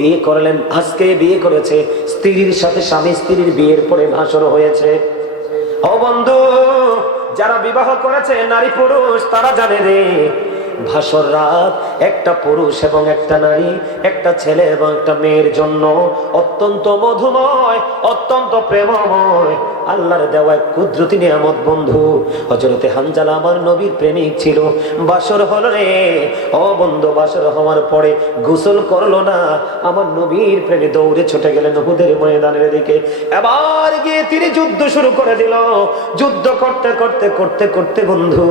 বিয়ে করলেন, আজকে বিয়ে করেছে, স্ত্রীর সাথে স্বামী স্ত্রীর বিয়ের পরে ভাষণ হয়েছে। ও বন্ধু, যারা বিবাহ করেছে নারী পুরুষ তারা জানে রে, ভাষর রাত একটা পুরুষ এবং একটা নারী, একটা ছেলে এবং একটা মেয়ের জন্য অত্যন্ত মধুময়, অত্যন্ত প্রেমময়, আল্লাহর দেওয়া এক কুদরতি নিয়ামত বন্ধু। হযরতে হানজালা আমার নবীর প্রেমিক ছিল। বাসর হলো রে, ও বন্ধু, বাসর হওয়ার পরে গোসল করলো না, আমার নবীর প্রেমে দৌড়ে ছুটে গেলেন উহুদের ময়দানের দিকে। এবার গিয়ে তিনি যুদ্ধ শুরু করে দিল। যুদ্ধ করতে করতে করতে করতে বন্ধু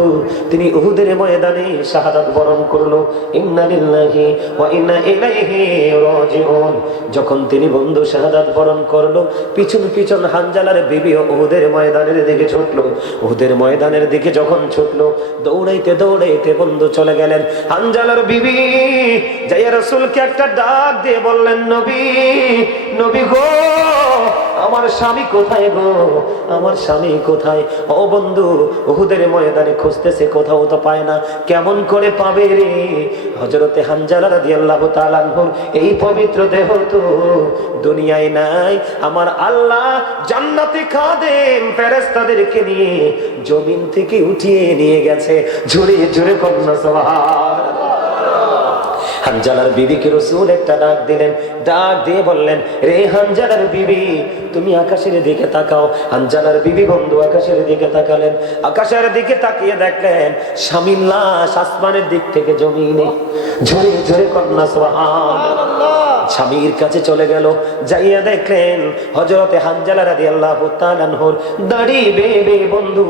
তিনি উহুদের ময়দানে শাহাদাত বরণ করলো। ইন্না লিল্লাহি ওয়া ইন্না ইলাইহি রাজিউন। যখন তিনি বন্ধু শাহাদাত বরণ করলো, পিছন পিছন হানজালার বিবি উহুদের ময়দানের দিকে ছুটলো। উহুদের ময়দানের দিকে যখন ছুটলো, দৌড়াইতে দৌড়াইতে বন্ধু চলে গেলেন। হানজালার বিবি যাইয়া রাসূলকে একটা ডাক দিয়ে বললেন, নবী, নবী গো, আমার স্বামী কোথায় গো, আমার স্বামী কোথায়? ও বন্ধু, উহুদের ময়দানে খুঁজতেছে, কোথাও তো পায় না। কেমন করে পাবে রে? হযরতে হানজালা রাদিয়াল্লাহু তাআলা আনহুর এই পবিত্র দেহ তো দুনিয়ায় নাই। আমার আল্লাহ জান্নাতি খাদেম ফেরেশতাদেরকে নিয়ে জমিন থেকে উঠিয়ে নিয়ে গেছে। জোরে জোরে কন্যা সুবহানাল্লাহ। হানজালার বিবিকে রাসূল একটা ডাক দিলেন, ডাক দিয়ে বললেন, রে হানজালার বিবি, তুমি আকাশের দিকে তাকাও। হানজালার বিবি বন্ধু আকাশের দিকে তাকালেন। আকাশের দিকে তাকিয়ে দেখলেন স্বামীর লাশ আসমানের দিক থেকে জমিনে। ঝরে ঝরে কন্যা সুবহানাল্লাহ। স্বামীর কাছে চলে গেল, যাইয়া দেখলেন হযরতে হানজালা রাদিয়াল্লাহু তাআলা আনহুর দাড়ি বেয়ে বেয়ে বন্ধু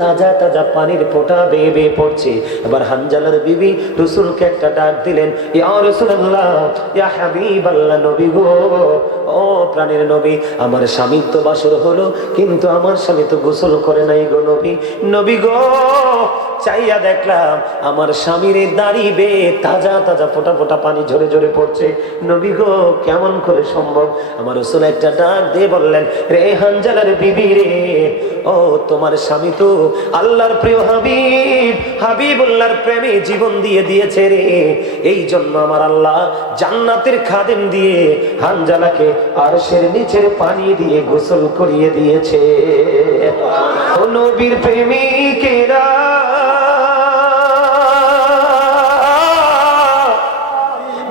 তাজা তাজা পানির ফোঁটা বেয়ে বেয়ে পড়ছে। এবার হানজালার বিবি রাসূলকে একটা ডাক দিলেন, ইয়া রাসূলুল্লাহ, ইয়া হাবিবাল্লাহ, নবী গো, ও প্রাণের নবী, আমার স্বামী তো বাসর হলো, কিন্তু আমার স্বামী তো গোসল করে নাই গো নবী। নবী গো, চাইয়া দেখলাম আমার স্বামীর দাড়ি বেয়ে তাজা তাজা ফোঁটা ফোঁটা পানি ঝরে ঝরে পড়ছে। নবী গো, কেমন করে সম্ভব? আমার রাসূল একটা ডাক দিয়ে বললেন, রে হানজালার বিবি রে, ও তোমার স্বামী তো আল্লাহর প্রিয় হাবিব, হাবিবুল্লাহর প্রেমে জীবন দিয়ে দিয়েছে রে। এই জন্য আমার আল্লাহ জান্নাতের খাদেম দিয়ে হানজালাকে আরশের নিচের পানি দিয়ে গোসল করিয়ে দিয়েছে। ও নবীর প্রেমিকেরা,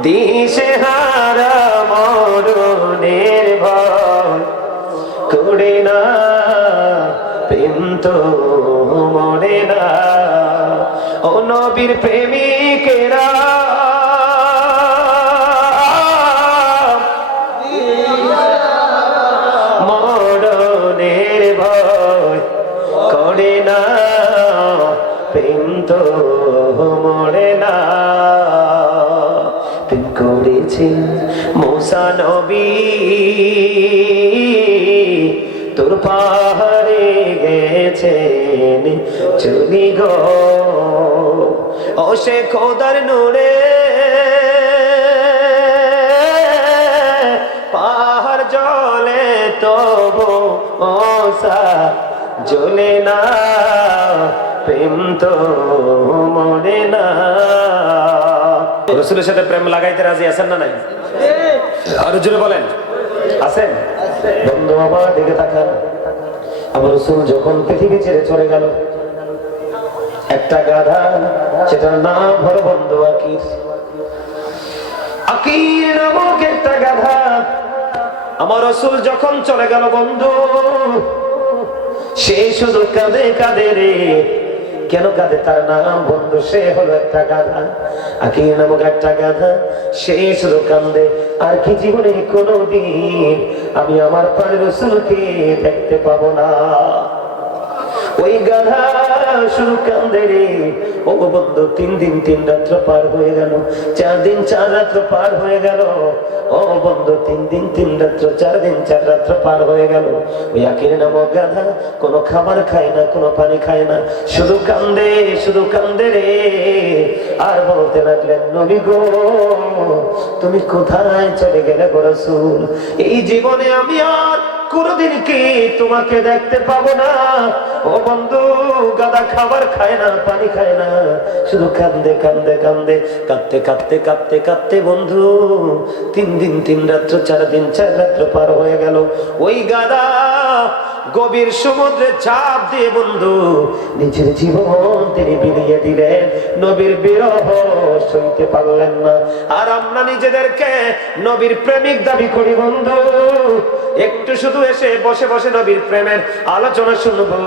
দিশেহারা মরণের ভয় করে না, প্রেম তো মরে না। ও নবীর প্রেমিকেরা, মরণের ভয় করে না, প্রেম তো মরে না। প্রেম করেছেন মুসা নবী, তোর পাহাড়ে গেছেন চলি গো, ও সে খোদার নূরে পাহাড় জ্বলে তবু মুসা জ্বলে না, প্রেম তো মরে না। রাসূলের সাথে প্রেম লাগাইতে রাজি আছেন না নাই? আর জোরে বলেন, আছেন? বন্ধু আমার দিকে তাকান। আমার রাসূল যখন পৃথিবী ছেড়ে চলে গেল, একটা গাধা, সেটার নাম হলো বন্ধু আকির। আকির নামক একটা গাধা, আমার রাসূল যখন চলে গেল বন্ধু, সে শুধু কাঁদে কাঁদে রে। কেন কাঁদে? তার নাম বন্ধু, সে হলো একটা গাধা। আকির নামক একটা গাধা, সে শুধু কান্দে। আর কি জীবনে কোনোদিন আমি আমার প্রাণের রাসূলকে দেখতে পাবো না। ওই গাধা শুধু কান্দে রে। ও বন্ধু, 3 দিন 3 রাত্র পার হয়ে গেল, 4 দিন 4 রাত্র পার হয়ে গেল। ও বন্ধু, 3 দিন 3 রাত্র, 4 দিন 4 রাত্র পার হয়ে গেল। ওই আকির নামক গাধা কোনো খাবার খায় না, কোনো পানি খায় না, শুধু কান্দে, শুধু কান্দে রে। আর বলতে লাগলেন, নবী গো, তুমি কোথায় চলে গেলে গো রাসূল? এই জীবনে আমি আর কোনদিন কি তোমাকে দেখতে পাবো না। ও ও বন্ধু, গাদা খাবার খায় না, পানি খায় না, শুধু কান্দে কান্দে কান্দে, কাঁদতে কাঁদতে কাঁদতে কাঁদতে বন্ধু 3 দিন 3 রাত্র, 4 দিন 4 রাত্র পার হয়ে গেল। ওই গাদা গভীর সমুদ্রে চাপ দিয়ে বন্ধু নিজের জীবন তিনি বিলিয়ে দিলেন। নবীর বিরহ সইতে পারলেন না। আর আমরা নিজেদেরকে নবীর প্রেমিক দাবি করি বন্ধু, একটু শুধু এসে বসে বসে নবীর প্রেমের আলোচনা শুনবো,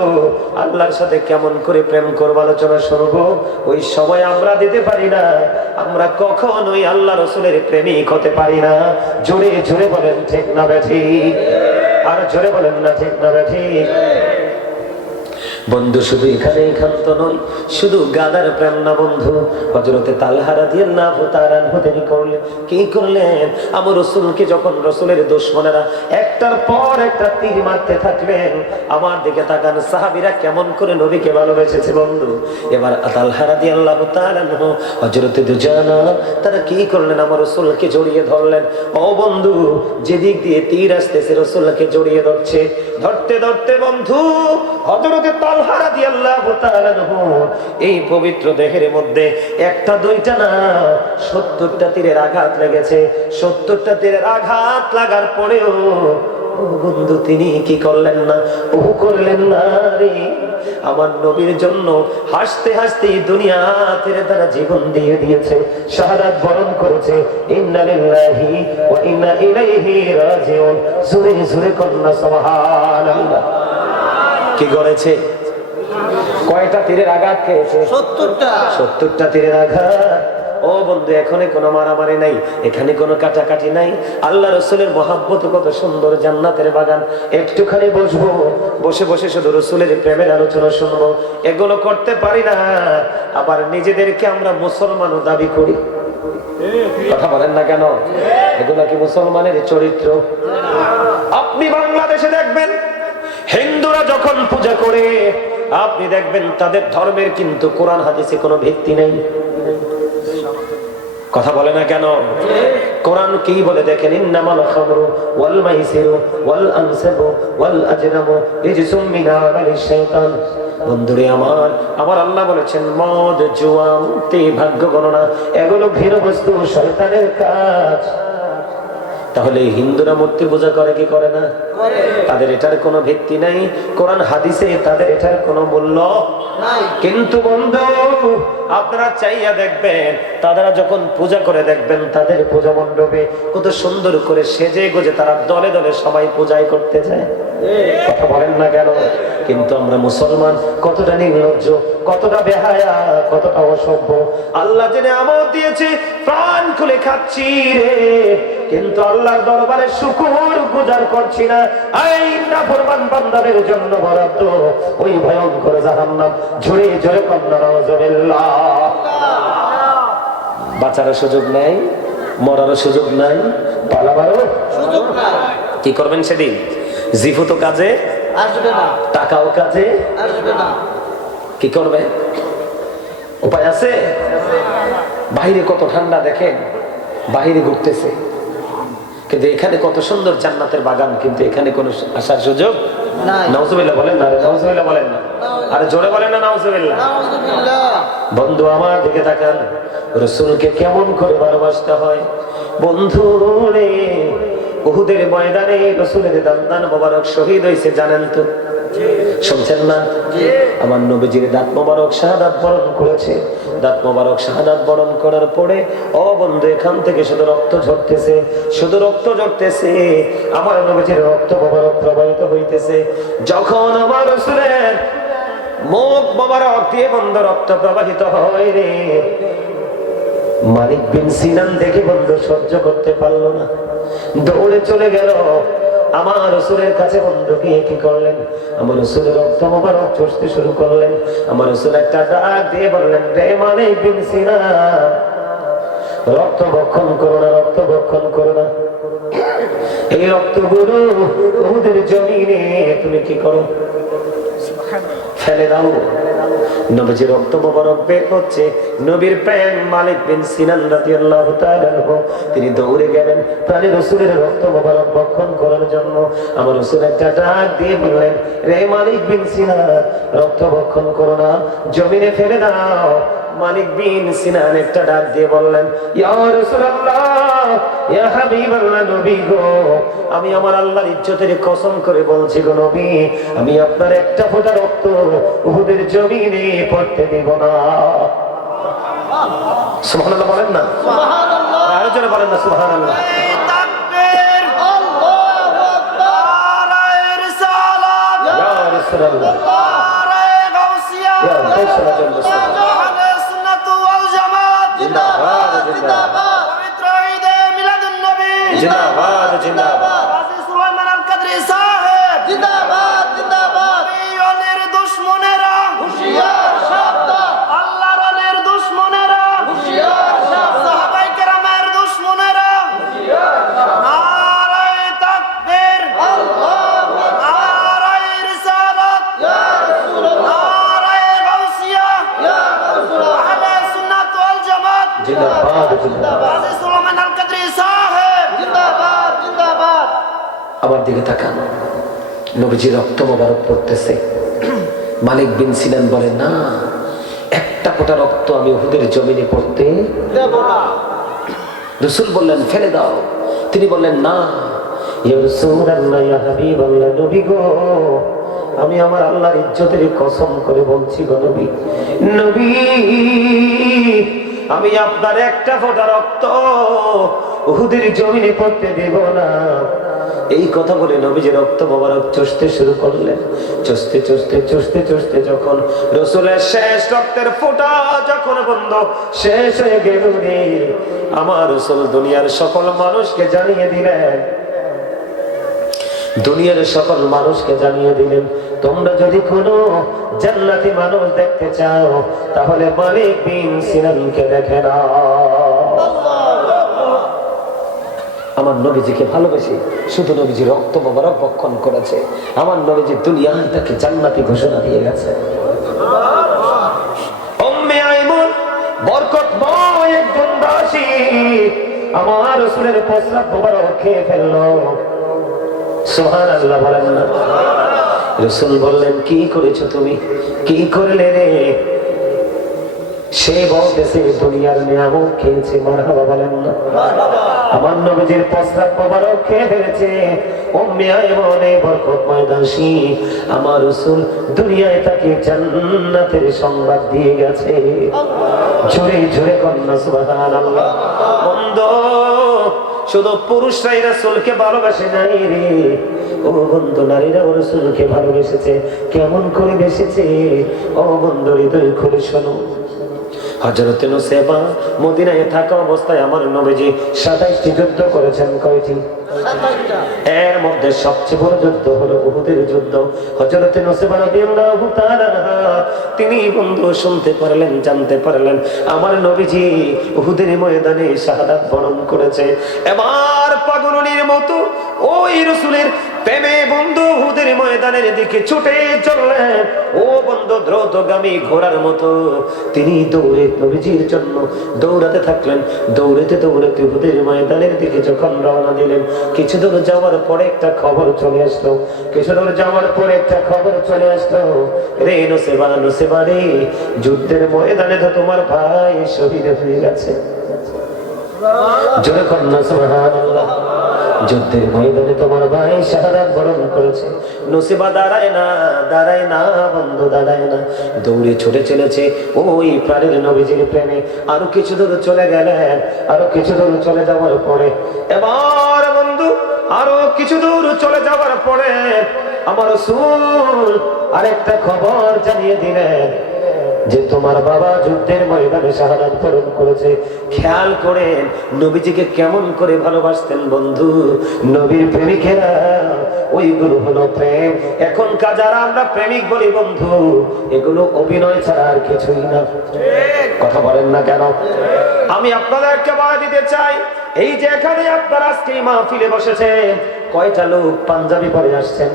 আল্লাহর সাথে কেমন করে প্রেম করবো আলোচনা শুনবো, ওই সময় আমরা দিতে পারি না। আমরা কখনোই আল্লাহ রসুলের প্রেমিক হতে পারি না। জোরে জোরে বলেন ঠিক না ঠিক? আর জোরে বলেন না ঠিক না ঠিক? বন্ধু শুধু এখানে ক্ষান্ত নয়, শুধু গাদার প্রেম না বন্ধু, হযরতে তালহা রাদিয়াল্লাহু তাআলা তিনি করলেন কি করলেন, আমার রাসূলকে যখন রাসূলের দুশমনেরা একটার পর একটা তীর মারতে থাকলেন, আমার দিকে তাকান সাহাবীরা কেমন করে নবীকে ভালোবেসেছে বন্ধু। এবার তালহা রাদিয়াল্লাহু তাআলা হযরতে দুজানা তারা কি করলেন, আমার রাসূলকে জড়িয়ে ধরলেন। ও বন্ধু, যেদিক দিয়ে তীর আসতেছে রাসূলকে জড়িয়ে ধরছে, ধরতে ধরতে বন্ধু হযরতে তালহা রাদিয়াল্লাহু তাআলা এই পবিত্র দেহের মধ্যে একটা দুইটা না 70টা তীরের আঘাত লেগেছে। 70টা তীরের আঘাত লাগার পরেও বন্ধু তিনি কি করলেন না, করলেন না রে। আমার নবীর জন্য হাসতে হাসতে দুনিয়া ছেড়ে তারা জীবন দিয়ে দিয়েছে, শাহাদাত বরণ করেছে। ইন্না লিল্লাহি ওয়া ইন্না ইলাইহি রাজিউন। জোরে জোরে কন্যা সুবহানাল্লাহ। কি করেছে? কয়টা তীরের আঘাত খেয়েছে? 70টা তীরের আঘাত। ও বন্ধু, এখানে কোনো মারামারি নাই, এখানে কোনো কাটাকাটি নাই। আল্লাহ রসুলের মহাব্বত কত সুন্দর, জান্নাতের বাগান। একটুখানি বসবো, বসে বসে শুধু রসুলের প্রেমের আলোচনা শুনবো, এগুলো করতে পারি না। আবার নিজেদেরকে আমরা মুসলমানও দাবি করি। কথা বলেন না কেন? এগুলো কি মুসলমানের চরিত্র? আপনি বাংলাদেশে দেখবেন হিন্দুরা যখন পূজা করে, আপনি দেখবেন তাদের ধর্মের কিন্তু কোরআন হাদিসে কোনো ভিত্তি নেই। কথা বলে না কেন? কোরআন কি বলে দেখেন, ইন্নামাল খামরু ওয়াল মাইসিরু ওয়াল আনসাবু ওয়াল আজলামু রিজসুম মিন আমালিশ শাইতান। বন্ধুরে আমার আল্লাহ বলেছেন মদ, জুয়া, মুক্তি, ভাগ্য গণনা এগুলো ঘৃণ্য বস্তু, শয়তানের কাজ। তাহলে হিন্দুরা মূর্তি পূজা করে কি করে না? তাদের এটার কোনো ভিত্তি নাই, কোরআন হাদিসে তাদের এটার কোনো মূল্য নাই। কিন্তু বন্ধু আপনারা চাইয়া দেখবেন, তারা যখন পূজা করে দেখবেন তাদের পূজা মণ্ডপে কত সুন্দর করে সেজে গুজে তারা দলে দলে সবাই পূজায় করতে যায়। কথা বলেন না কেন? কিন্তু আমরা মুসলমান কতটা নির্লজ্জ, কতটা বেহায়া, কতটা অসভ্য। আল্লাহ যে নিয়ামত দিয়েছে প্রাণ খুলে খাচ্ছি রে, কিন্তু আল্লাহর দরবারে শুকর গুজার করছি না। এই নাফরমান বান্দাদের জন্য বরাদ্দ ওই ভয়ঙ্কর জাহান্নাম। জোরে জোরে কন্যা নাউজুবিল্লাহ। বাঁচারও সুযোগ নাই, মরারও সুযোগ নাই, পালাবারও সুযোগ নাই। কি করবেন সেদিন? জিফুতো কাজে আসবে না, টাকাও কাজে আসবে না। কি করবে? উপায় আছে? বাইরে কত ঠান্ডা দেখেন, বাইরে ঘুরতেছে, কিন্তু এখানে কত সুন্দর জান্নাতের বাগান, কিন্তু এখানে কোনো আসার সুযোগ নাই। নাউজুবিল্লাহ বলেন না, নাউজুবিল্লাহ বলেন না, আরে জোরে বলেন না নাউজুবিল্লাহ। বন্ধু আমার দিকে তাকান, রাসূলকে কেমন করে ভালোবাসতে হয় বন্ধু রে। উহুদের ময়দানে রাসূলের দাঁত মোবারক শহীদ হয়েছে, জানেন তো? শুনছেন না? আমার নবীজির দাঁত মোবারক শাহাদাত বরণ করেছে। দাঁত মোবারক শাহাদাত বরণ করার পরে ও বন্ধু এখান থেকে শুধু রক্ত ঝরতেছে, শুধু রক্ত ঝরতেছে। আমার নবীজির রক্ত মোবারক প্রবাহিত হইতেছে। যখন আমার রাসূলের মুখ মোবারক দিয়ে বন্ধু রক্ত প্রবাহিত হয় রে, মালিক বিন সিনান দেখে বন্ধু সহ্য করতে পারলো না, দৌড়ে চলে গেল আমার রাসূলের কাছে। বন্ধু গিয়ে কি করলেন? আমার রাসূলের রক্ত মোবারক চষতে শুরু করলেন। আমার রাসূল একটা ডাক দিয়ে বললেন, রে মালিক বিন সিনান, রক্ত ভক্ষণ করো না, রক্ত ভক্ষণ করো না। এই রক্তগুলো উহুদের জমিনে তুমি কি করো? ফেলে দাও। নবীজির রক্ত মোবারক বের হচ্ছে, নবীর প্রেম মালিক বিন সিনান রাদিয়াল্লাহু তাআলা আনহু তিনি দৌড়ে গেলেন প্রাণের রাসূলের রক্ত মোবারক ভক্ষণ করার জন্য। আমার রাসূল একটা ডাক দিয়ে বললেন, রে মালিক বিন সিনান, রক্ত ভক্ষণ করো না, জমিনে ফেলে দাও। মালিক বিন সিনান একটা ডাক দিয়ে বললেন, ইয়া রাসূলুল্লাহ, ইয়া হাবিবাল্লাহ, নবী গো, আমি আমার আল্লাহর ইজ্জতের কসম করে বলছি গো নবী, আমি আপনার একটা ফোঁটা রক্ত উহুদের জমিনে পড়তে দেব না। সুবহানাল্লাহ বলেন না, সুবহানাল্লাহ, আরো জোরে বলেন না সুবহানাল্লাহ। তাকবীর, আল্লাহু আকবার, নারায়ে রিসালাত, ইয়া রাসূলুল্লাহ, নারায়ে গাউসিয়া, ইয়া রাসূলুল্লাহ, আহলে সুন্নাত ওয়াল জামাত, জিন্দাবাদ জিন্দাবাদ, পবিত্র ঈদে মিলাদুন নবী, জিন্দাবাদ জিন্দাবাদ, গাজী সুলাইমান আল কাদরি সাহেব, জিন্দাবাদ জিন্দাবাদ, ওলির দুশমনেরা হুঁশিয়ার সাবধান, আল্লাহর ওলির দুশমনেরা হুঁশিয়ার সাবধান, সাহাবায়ে কেরামের দুশমনেরা হুঁশিয়ার সাবধান, নারায়ে তাকবীর, আল্লাহু আকবার, নারায়ে রিসালাত, ইয়া রাসূলুল্লাহ, নারায়ে গাউসিয়া, ইয়া রাসূলুল্লাহ, আহলে সুন্নাত ওয়াল জামাত, জিন্দাবাদ জিন্দাবাদ, গাজী সুলাইমান আল কাদরি সাহেব, জিন্দাবাদ জিন্দাবাদ। আমার দিকে তাকান, নবীজি রক্ত মোবারক পড়তেছে। মালিক বিন সিনান বলে, না, একটা ফোঁটা রক্ত আমি উহুদের জমিনে পড়তে দেব না। রাসূল বললেন, ফেলে দাও। তিনি বললেন, না, ইয়া রাসূলুল্লাহ, ইয়া হাবিবাল্লাহ, নবী গো, আমি আমার আল্লাহর ইজ্জতের কসম করে বলছি গো নবী, নবী, আমি আপনার একটা ফোঁটা রক্ত উহুদের জমিনে পড়তে দেব না। এই কথা বলে নবীজি রক্ত মোবারক চষতে শুরু করলেন। চষতে চষতে চষতে চষতে যখন রাসূলের শেষ রক্তের ফোঁটা যখন বন্ধ শেষ হয়ে গেল রে, আমার রাসূল দুনিয়ার সকল মানুষকে জানিয়ে দিলেন, দুনিয়ার সকল মানুষকে জানিয়ে দিলেন, তোমরা যদি কোনো জান্নাতি মানুষ দেখতে চাও তাহলে মালিক বিন সিনানকে দেখে নাও। আমার নবীজিকে ভালোবেসে শুধু নবীজি রক্ত মোবারক ভক্ষণ করেছে, আমার নবীজি দুনিয়ায় তাকে জান্নাতি ঘোষণা দিয়ে গেছে। উম্মে আইমুন বরকতময় একজন দাসী আমার রাসূলের প্রস্রাব মোবারক খেয়ে ফেললো। সুবহানাল্লাহ বলেন না। রাসূল বললেন, কি করেছো তুমি, কি করলে রে? সে বলতেছে, দুনিয়ার নিয়ামত খেয়েছে। মারহাবা বলেন না। আমার নবীজির প্রস্রাব মোবারক খেয়ে ফেলেছে। উম্মে আইমন বরকতময় দাসী আমার রাসূল দুনিয়ায় তাকে জান্নাতের সংবাদ দিয়ে গেছে। জোরে জোরে কন্যা সুবহানাল্লাহ। বন্ধু, শুধু পুরুষরাই রাসূলকে ভালোবাসে নাই রে, ও বন্ধু, নারীরা রাসূলকে ভালোবেসেছে। কেমন করে বেসেছে? ও বন্ধু, হৃদয় খুলে শোনো। হযরত নুসাইবা মদিনায় থাকা অবস্থায় আমার নবীজি 27টি যুদ্ধ করেছেন। কয়টি? 27টা। এর মধ্যে সবচেয়ে বড় যুদ্ধ হলো উহুদের যুদ্ধ। হযরত নুসাইবা রাদিয়াল্লাহু তাআলা তিনি বন্ধু শুনতে পারলেন, জানতে পারলেন আমার নবীজি উহুদের ময়দানে শাহাদাত বরণ করেছে। এবার পাগলনির মতো ওই রাসূলের প্রেমে বন্ধু উহুদের ময়দানের দিকে ছুটে চললেন। ও বন্ধু, দ্রুতগামী ঘোড়ার মতো তিনি দৌড়ে নবীজির জন্য দৌড়াতে থাকলেন। দৌড়াতে দৌড়াতে উহুদের ময়দানের দিকে যখন রওনা দিলেন, কিছু দূর যাওয়ার পরে একটা খবর চলে আসলো। কিছু দূর যাওয়ার পরে একটা খবর চলে আসলো, রে নুসাইবা, নুসাইবা রে, যুদ্ধের ময়দানে তো তোমার ভাই শহীদ হয়ে গেছে। জোরে কন্যা সুবহানাল্লাহ। যুদ্ধের ময়দানে তোমার ভাই শাহাদাত বরণ করেছে। নুসাইবা দাঁড়ায় না, দাঁড়ায় না বন্ধু, দাঁড়ায় না, দৌড়ে ছুটে চলেছে ওই প্রাণের নবীজির প্রেমে। আরো কিছু দূর চলে গেলেন। আরো কিছু দূর চলে যাওয়ার পরে এবার বন্ধু আরো কিছু দূর চলে যাওয়ার পরে আমার রাসূল আরেকটা খবর জানিয়ে দিলেন যে তোমার বাবা যুদ্ধের ময়দানে শাহাদাত বরণ করেছে। খেয়াল করেন নবীজিকে কেমন করে ভালোবাসতেন বন্ধু। নবীর প্রেমিকেরা ওইগুলো হলো প্রেম। এখনকার যারা আমরা প্রেমিক বলি বন্ধু, এগুলো অভিনয় ছাড়া আর কিছুই না। কথা বলেন না কেন? আমি আপনাদেরকে বলে দিতে চাই, এই যে এখানে আপনারা আজকে মাহফিলে বসেছেন, কয়টা লোক পাঞ্জাবি পরে আসছেন?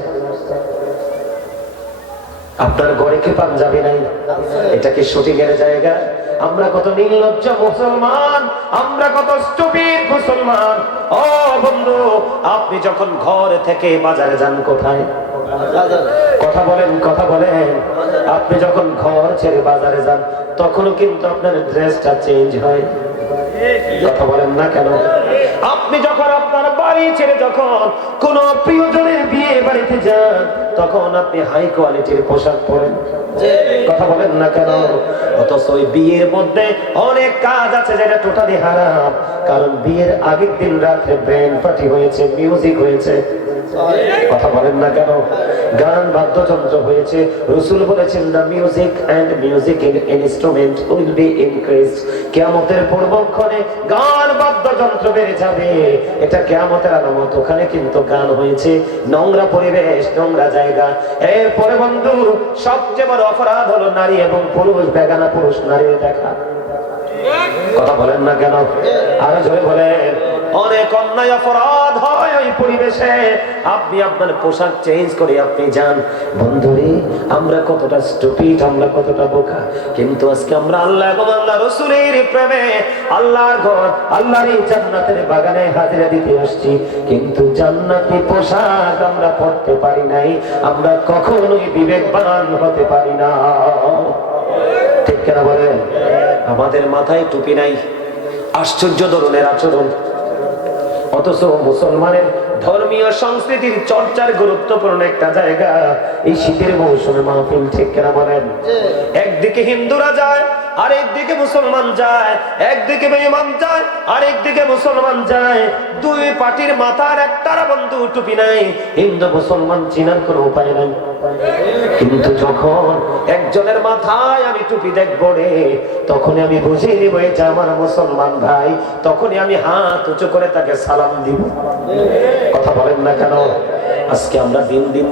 আপনার ঘরে কি পাঞ্জাবি নাই? এটা কি শুটিংয়ের জায়গা? আমরা কত নির্লজ্জ মুসলমান, আমরা কত স্টুপিড মুসলমান। ও বন্ধু, আপনি যখন ঘর থেকে বাজারে যান কোথায়? কথা বলেন, কথা বলেন। আপনি যখন ঘর ছেড়ে বাজারে যান তখনও কিন্তু আপনার ড্রেসটা চেঞ্জ হয়। কথা বলেন না কেন? আপনি যখন আপনার বাড়ি ছেড়ে যখন কোন প্রিয়জনের বিয়ে বাড়িতে যান তখন আপনি হাই কোয়ালিটির পোশাক পরেন। কথা বলেন না কেন? অথচ ওই বিয়ের মধ্যে অনেক কাজ আছে যেটা টোটালি হারাম, কারণ বিয়ের আগের দিন রাত্রে ব্যান্ড পার্টি হয়েছে, মিউজিক হয়েছে। কথা বলেন না কেন? গান বাদ্যযন্ত্র হয়েছে। রাসূল বলেছেন the music and music instrument will be increased. কিয়ামতের পূর্বক্ষণে গান বাদ্যযন্ত্র বেড়ে যাবে, এটা কিয়ামতের আলামত। ওখানে কিন্তু গান হয়েছে, নোংরা পরিবেশ, নোংরা জায়গা। এরপরে বন্ধু, সবচেয়ে বড় অপরাধ হলো নারী এবং পুরুষ, বেগানা পুরুষ নারীর দেখা। কথা বলেন না কেন? আরো জোরে বলেন। অনেক অন্যায় অপরাধ হয় ওই পরিবেশে। আপনি আপনার পোশাক চেঞ্জ করে আপনি যান। বন্ধুরে, আমরা কতটা স্টুপিড, আমরা কতটা বোকা। কিন্তু আজকে আমরা আল্লাহ এবং আল্লাহ রাসূলের প্রেমে আল্লাহর ঘর, আল্লাহর এই জান্নাতের বাগানে হাজিরা দিতে আসছি, কিন্তু জান্নাতি পোশাক আমরা পরতে পারি নাই। আমরা কখনোই বিবেকবান হতে পারি না। ঠিক কেন বলেন? আমাদের মাথায় টুপি নাই, আশ্চর্য ধরনের আচরণ। অথচ মুসলমানের ধর্মীয় সংস্কৃতির চর্চার গুরুত্বপূর্ণ একটা জায়গা এই শীতের মৌসুমে মাহফিল। ঠিক কেনা বলেন? একদিকে হিন্দুরা যায়, আরেকদিকে মুসলমান যায়, একদিকে বেঈমান যায়, আরেকদিকে মুসলমান যায়। দুই পার্টির মাথার একটার বন্ধু টুপি নাই। হিন্দু মুসলমান চিনার কোনো উপায় নাই। কিন্তু যখন একজনের মাথায় আমি টুপি দেখবো রে, তখনই আমি বুঝে নিব এটা আমার মুসলমান ভাই। তখনই আমি হাত উঁচু করে তাকে সালাম দিব। কথা বলেন না কেন? আজকে আমরা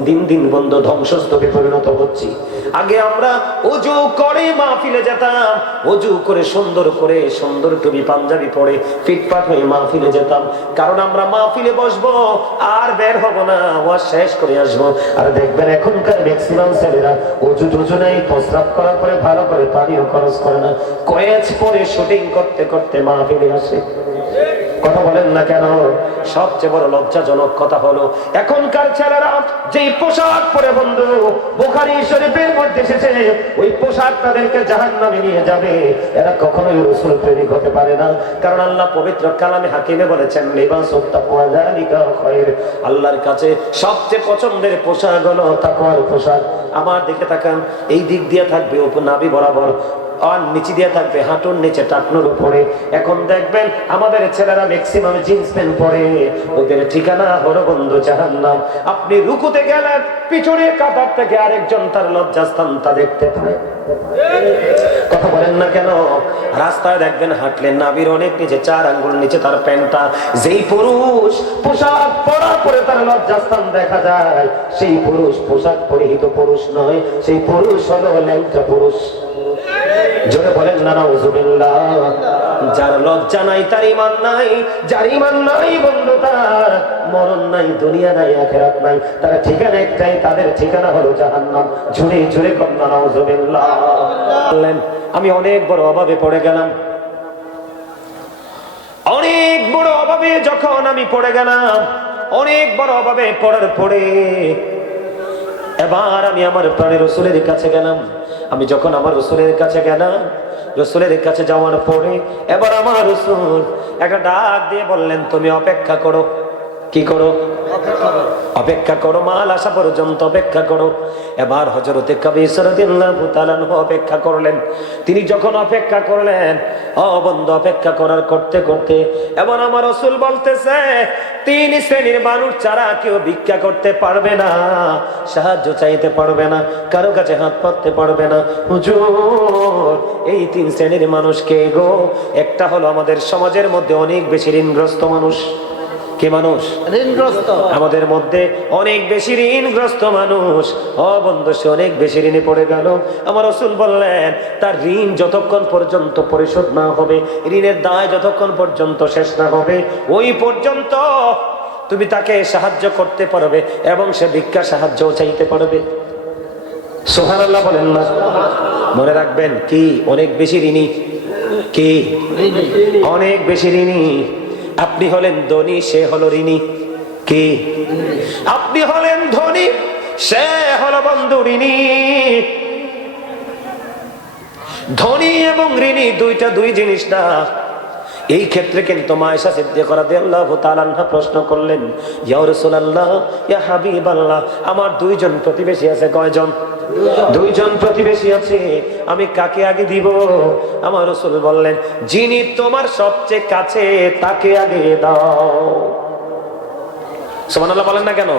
দিন দিন বন্ধু ধ্বংসস্তূপে পরিণত হচ্ছি। আগে আমরা ওযু করে মাহফিলে যেতাম, ওযু করে সুন্দর টুপি পাঞ্জাবি পরে ফিটফাট হয়ে মাহফিলে যেতাম, কারণ আমরা মাহফিলে বসবো আর বের হব না, ওয়াজ শেষ করে আসবো। আর দেখবেন এখনকার ম্যাক্সিমাম ছেলেরা ওযু টুজু নাই, প্রস্রাব করার পরে ভালো করে পানিও খরচ করে না, কয়েজ পরে শুটিং করতে করতে মাহফিলে আসে। কথা বলেন না কেন? সবচেয়ে বড় লজ্জাজনক কথা হলো এখনকার ছেলেরা যেই পোশাক পরে বন্ধু বুখারী শরীফের মধ্যে এসেছে, ওই পোশাক তাদেরকে জাহান্নামে নিয়ে যাবে। এরা কখনোই রাসূল প্রেমিক হতে পারে না, কারণ আল্লাহ পবিত্র কালামে হাকিমে বলেছেন লিবাসুত তাকওয়া যালিকা খায়র। আল্লাহর কাছে সবচেয়ে পছন্দের পোশাক হলো তাকওয়ার পোশাক। আমার দিকে তাকান, এই দিক দিয়ে থাকবে নাভি বরাবর, আর নিচে দিয়ে থাকবে হাঁটুর নিচে, টাকনুর উপরে। এখন দেখবেন আমাদের ছেলেরা ম্যাক্সিমাম জিন্স প্যান্ট পরে, ওদের ঠিকানা হলো বন্ধু জাহান্নাম। আপনি রুকুতে গেলেন, পিছনের কাতার থেকে আরেকজন তার লজ্জাস্থানটা দেখতে পায়। কথা বলেন না কেন? রাস্তায় দেখবেন হাঁটলেন, নাভির অনেক নিচে, 4 আঙ্গুল নিচে তার প্যান্টটা। যেই পুরুষ পোশাক পরার পরে তার লজ্জাস্থান দেখা যায়, সেই পুরুষ পোশাক পরিহিত পুরুষ নয়, সেই পুরুষ হলো ল্যাংটা পুরুষ। জোরে বলেন না নাউজুবিল্লাহ। যার লজ্জা নাই তার ঈমান নাই, যার ঈমান নাই বন্ধু তার মরণ নাই, দুনিয়া নাই, আখিরাত নাই, তার ঠিকানা একটাই, তাদের ঠিকানা হলো জাহান্নাম। জোরে জোরে বলেন না নাউজুবিল্লাহ। আমি অনেক বড় অভাবে পড়ে গেলাম, অনেক বড় অভাবে যখন আমি পড়ে গেলাম, অনেক বড় অভাবে পড়ার পরে এবার আমি আমার প্রাণের রাসূলের কাছে গেলাম। আমি যখন আমার রাসূলের কাছে গেলাম, রাসূলের কাছে যাওয়ার পরে এবার আমার রাসূল একটা ডাক দিয়ে বললেন, তুমি অপেক্ষা করো। কি করো? অপেক্ষা করো, মাল আসা পর্যন্ত অপেক্ষা করো। এবার হযরতে কবীর রাদিয়াল্লাহু তাআলা আনহু অপেক্ষা করলেন। তিনি যখন অপেক্ষা করলেন, বন্ধু অপেক্ষা করতে করতে এবার আমার রাসূল বলতেছে, 3 শ্রেণীর মানুষ ছাড়া কেউ ভিক্ষা করতে পারবে না, সাহায্য চাইতে পারবে না, কারো কাছে হাত পাততে পারবে না। হুজুর, এই 3 শ্রেণীর মানুষ কে গো? একটা হলো আমাদের সমাজের মধ্যে অনেক বেশি ঋণগ্রস্ত মানুষ। কে মানুষ? ঋণগ্রস্ত। আমাদের মধ্যে অনেক বেশি ঋণগ্রস্ত মানুষ। বন্ধু, সে অনেক বেশি ঋণে পড়ে গেল। আমার রাসূল বললেন, তার ঋণ যতক্ষণ পর্যন্ত পরিশোধ না হবে, ঋণের দায় যতক্ষণ পর্যন্ত শেষ না হবে, ওই পর্যন্ত তুমি তাকে সাহায্য করতে পারবে এবং সে ভিক্ষা সাহায্য চাইতে পারবে। সুবহানাল্লাহ বলেন না। মনে রাখবেন কি অনেক বেশি ঋণী, কি অনেক বেশি ঋণী। আপনি হলেন ধনী, সে হলো ঋণী। কি আপনি হলেন ধনী, সে হলো বন্ধু ঋণী। ধনী এবং ঋণী দুইটা দুই জিনিস না। এই ক্ষেত্রে কিন্তু মা আয়েশা সিদ্দিকা রাদিয়াল্লাহু তাআলা আনহা প্রশ্ন করলেন, ইয়া রাসূলুল্লাহ, ইয়া হাবিবাল্লাহ, আমার দুইজন প্রতিবেশী আছে। কয়জন? দুইজন প্রতিবেশী আছে, আমি কাকে আগে দিব? আমার রাসূল বললেন, যিনি তোমার সবচেয়ে কাছে তাকে আগে দাও। সুবহানাল্লাহ বলেন না কেন?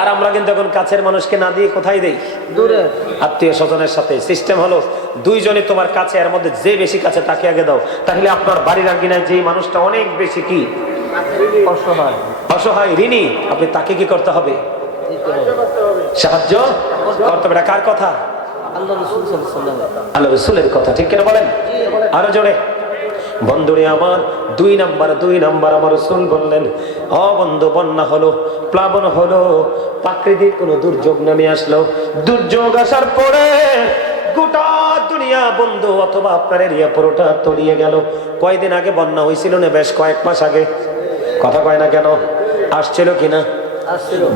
আর আমরা কিন্তু এখন কাছের মানুষকে না দিয়ে কোথায় দেই? দূরে আত্মীয় স্বজনের সাথে। সিস্টেম হলো দুইজনই তোমার কাছে, এর মধ্যে যে বেশি কাছে তাকে আগে দাও। তাহলে আপনার বাড়ির আঙ্গিনায় যে মানুষটা অনেক বেশি কি অসহায়, অসহায় ঋণী, আপনি তাকে কি করতে হবে? সাহায্য করতে হবে। কার কথা? আল্লাহ রাসূলের কথা। ঠিক কিনা বলেন? আরো জোরে। বন্ধুরে আমার, দুই নাম্বার আমার রাসূল বললেন, ও বন্ধু, বন্যা হলো, প্লাবন হলো, প্রাকৃতিক কোন দুর্যোগ নামে আসলো, দুর্যোগ আসার পরে গোটা দুনিয়া বন্ধু অথবা আপনার এরিয়া পুরোটা তলিয়ে গেল। কয়দিন আগে বন্যা হয়েছিল না? বেশ কয়েক মাস আগে। কথা কয় না কেন? আসছিল কিনা?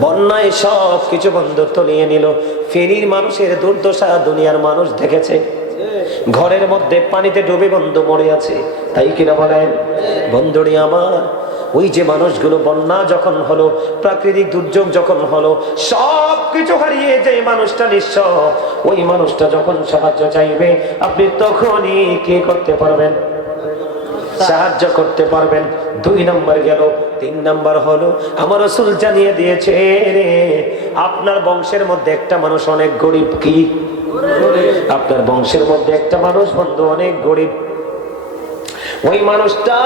বন্যায় সব কিছু বন্ধু তলিয়ে নিল। ফেনীর মানুষের দুর্দশা দুনিয়ার মানুষ দেখেছে। ঘরের মধ্যে পানিতে ডুবে বন্ধু মরে আছে, তাই কিনা বলেন? বন্ধুরি আমার, ওই যে মানুষগুলো বন্যা যখন হলো, প্রাকৃতিক দুর্যোগ যখন হলো, সব কিছু হারিয়ে যে মানুষটা নিঃস্ব, ওই মানুষটা যখন সাহায্য চাইবে, আপনি তখনই কি করতে পারবেন? সাহায্য করতে পারবেন। দুই নাম্বার গেল। তিন নাম্বার হলো আমার রাসূল জানিয়ে দিয়েছে, রে আপনার বংশের মধ্যে একটা মানুষ অনেক গরিব। কি? আপনার বংশের মধ্যে একটা মানুষ বন্ধু অনেক গরিব। ওই মানুষটা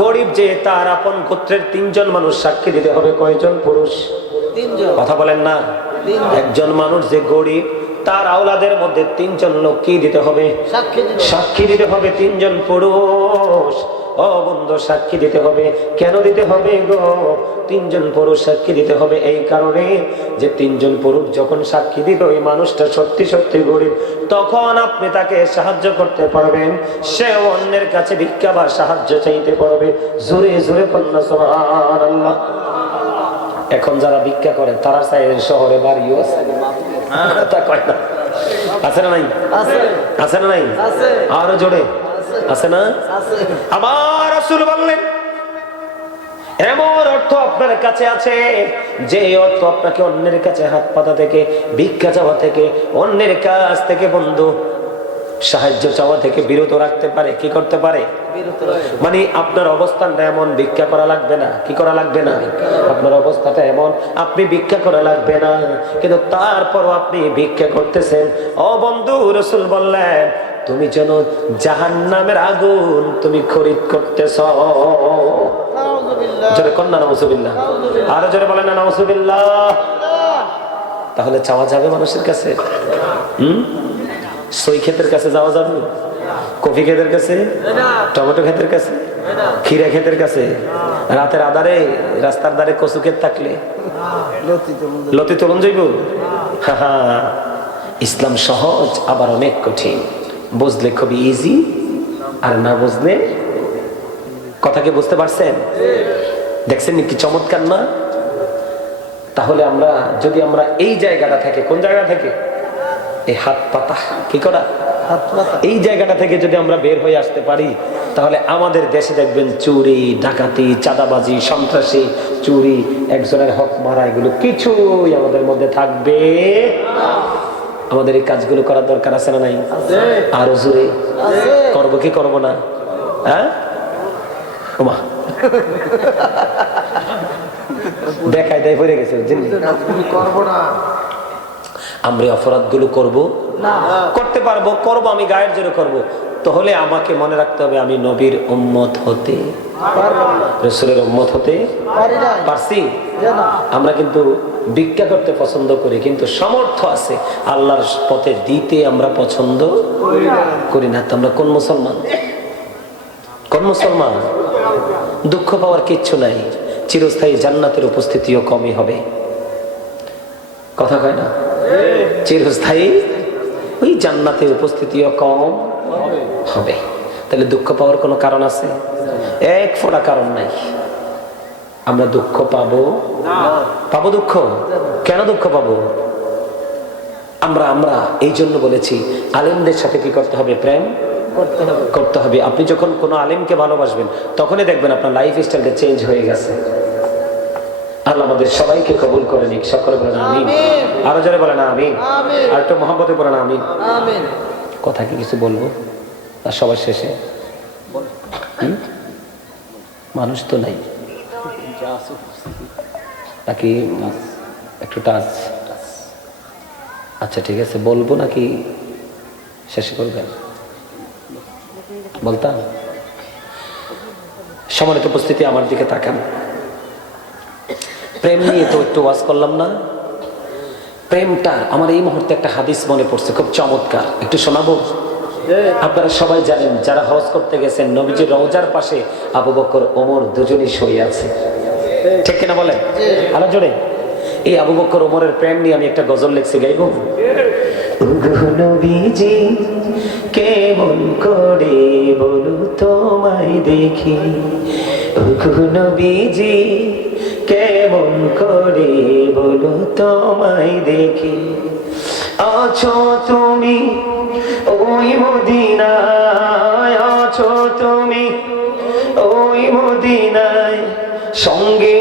গরিব যে, তার আপন গোত্রের তিনজন মানুষ সাক্ষী দিতে হবে। কয়জন? পুরুষ। কথা বলেন না। একজন মানুষ যে গরিব, তার আওলাদের মধ্যে তিনজন লোক কি দিতে হবে? সাক্ষী দিতে হবে। তিনজন পুরুষ। ও বন্ধু, সাক্ষী দিতে হবে। কেন দিতে হবে গো? তিনজন পুরুষ সাক্ষী দিতে হবে এই কারণে যে তিনজন পুরুষ যখন সাক্ষী দিবে ওই মানুষটা সত্যি সত্যি গরিব, তখন আপনি তাকে সাহায্য করতে পারবেন। সে অন্যের কাছে ভিক্ষা বা সাহায্য চাইতে পারবে। জোরে জোরে কন্যা সুবহানাল্লাহ। এখন যারা ভিক্ষা করে তারা চাই শহরে বাড়িও আছে, তা কয় না? আছে না নাই? আছে না নাই? আরো জোরে আছে না? আমার রাসূল বললেন, এমন অর্থ আপনার কাছে আছে যে অর্থ আপনাকে অন্যের কাছে হাত পাতা থেকে, ভিক্ষা চাওয়া থেকে, অন্যের কাছ থেকে বন্ধু সাহায্য চাওয়া থেকে বিরত রাখতে পারে। কি করতে পারে? মানে আপনার অবস্থানটা এমন, ভিক্ষা করা লাগবে না। কি করা লাগবে না? আপনার অবস্থাটা এমন, আপনি ভিক্ষা করা লাগবে না, কিন্তু তারপরও আপনি ভিক্ষা করতেছেন। ও বন্ধু, রাসূল বললেন, তুমি যেন জাহান্নামের আগুন তুমি খরিদ করতেছ। জোরে কন্যা নাউজুবিল্লাহ। আরো জোরে বলেন না নাউজুবিল্লাহ। তাহলে চাওয়া যাবে মানুষের কাছে? সই ক্ষেতের কাছে যাওয়া যাবে? কফি ক্ষেতের কাছে? টমেটো ক্ষেতের কাছে? খিরা ক্ষেতের কাছে? রাতের আধারে রাস্তার ধারে কচু ক্ষেত থাকলে লতি তোলন যাইব? ইসলাম সহজ, আবার অনেক কঠিন। বুঝলে খুবই ইজি, আর না বুঝলে, কথা কি বুঝতে পারছেন? দেখছেন কি চমৎকার না? তাহলে আমরা যদি আমরা এই জায়গাটা থেকে, কোন জায়গা থেকে? এই হাত পাতা কি করা, এই জায়গাটা থেকে যদি আমরা বের হয়ে আসতে পারি, তাহলে আমাদের দেশে দেখবেন চুরি, ডাকাতি, চাঁদাবাজি, সন্ত্রাসী, চুরি, একজনের হক মারা, এগুলো কিছুই আমাদের মধ্যে থাকবে না। আমাদের এই কাজগুলো করার দরকার আছে না নাই? আরো জোরে করবো কি করবো না? হ্যাঁ, দেখাই দেয় পড়ে গেছে। আমরা অপরাধ গুলো করবো, করতে পারবো, করবো, আমি গায়ের জোরে করবো। তাহলে আমাকে মনে রাখতে হবে আমি নবীর উম্মত হতে, রাসূলের উম্মত হতে পারছি। আমরা কিন্তু ভিক্ষা করতে পছন্দ করি, কিন্তু সামর্থ্য আছে আল্লাহর পথে দিতে আমরা পছন্দ করি না। তো আমরা কোন মুসলমান? কোন মুসলমান? দুঃখ পাওয়ার কিচ্ছু নাই, চিরস্থায়ী জান্নাতের উপস্থিতিও কমই হবে। কথা কয় না? চিরস্থায়ী ওই জান্নাতে উপস্থিতিও কম হবে। তাহলে দুঃখ পাওয়ার কোনো কারণ আছে? এক ফোঁটা কারণ নাই। আমরা দুঃখ পাবো পাবো দুঃখ কেন দুঃখ পাবো? আমরা এই জন্য বলেছি আলেমদের সাথে কি করতে হবে? প্রেম করতে হবে। আপনি যখন কোনো আলেমকে ভালোবাসবেন তখনই দেখবেন আপনার লাইফ স্টাইলটা চেঞ্জ হয়ে গেছে। আল্লাহ আমাদের সবাইকে কবুল করে নিক। সকলে বলেন আমিন। আরো জোরে বলেন আমিন। আর একটু মহব্বতে বলেন আমিন। কথা কি কিছু বলবো আর সবার শেষে? মানুষ তো নাই নাকি? একটু টাচ। আচ্ছা ঠিক আছে, বলবো নাকি শেষে করবেন? বলতাম। সম্মানিত উপস্থিতি, আমার দিকে তাকান। প্রেম নিয়ে তো একটু ওয়াজ করলাম না? প্রেমটা আমার এই মুহূর্তে একটা হাদিস মনে পড়ছে, খুব চমৎকার, একটু শোনাবো। আপনারা সবাই জানেন, যারা হজ করতে গেছেন, নবীজির রওজার পাশে আবু বকর ওমর দুজনই শুয়ে আছে, ঠিক কিনা বলেন? আলো জোরে। এই আবু বকর ওমরের প্রেম নিয়ে আমি একটা গজল লিখছি, গাইবো? নবীজি কেমন করে বলু তোমায় দেখি, নবীজি কেমন করে বলু তোমায় দেখি, আছো তুমি ওই মদিনায়, আছো তুমি ওই মদিনায়, সঙ্গে